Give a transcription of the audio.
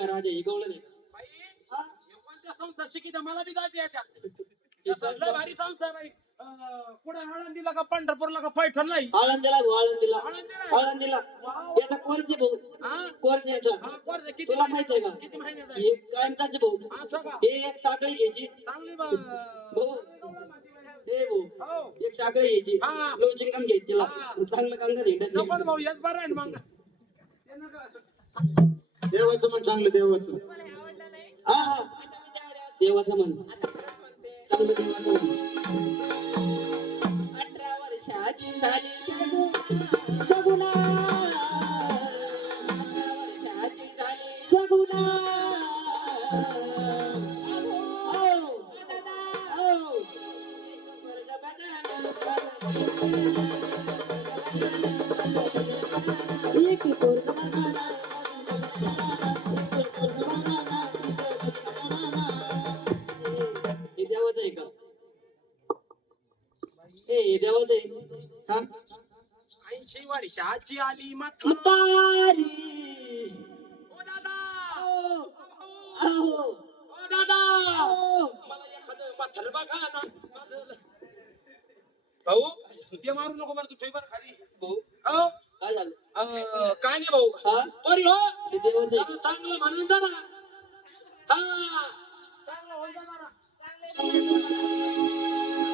राजा हे गवलं नाही संस्था शिकित मला बी जाते याच्यात. भारी संस्था बाई का पंढरपूरला का पैठण नाही? आळंदीला भाऊ आळंदीला. आळंदीला? आळंदीला. याचा कोर्स आहे भाऊ. हा? कोर्स याचा हा, आहे? किती तुला माहीत आहे का? किती महिन्याचा आहे? हे कायमचाच आहे भाऊ. असं का हे एक साखळी घ्यायची. चांगली बा- भाऊ. हे भाऊ. हो. एक साखळी घ्यायची. हा. काम घ्यायची तिला. हा. चांगलं कांगा नको ना भाऊ हेच बरं आहे ना मग. नका. देवाचं म्हण चांगलं देवाचं. हा हा. देवाचं म्हण. चांगलं देवाचं म्हण. वर्षाची झाली सगुणा सगुणा वर्षाची झाली सगुणा एक हे देवाचं आहे का हे हे देवाचं आहे. हा? ऐंशी वर्षाची आली मात्र म्हातारी. ओ दादा! ओ, ओ दादा. मला एखादं म्हातार बघा ना. भाऊ ते मारू नको बरं तू ठेव बरं खाली. भाऊ. हो काय झालं? काय नाही भाऊ. हा? परी हो. हे देवाचं चांगलं म्हणून जरा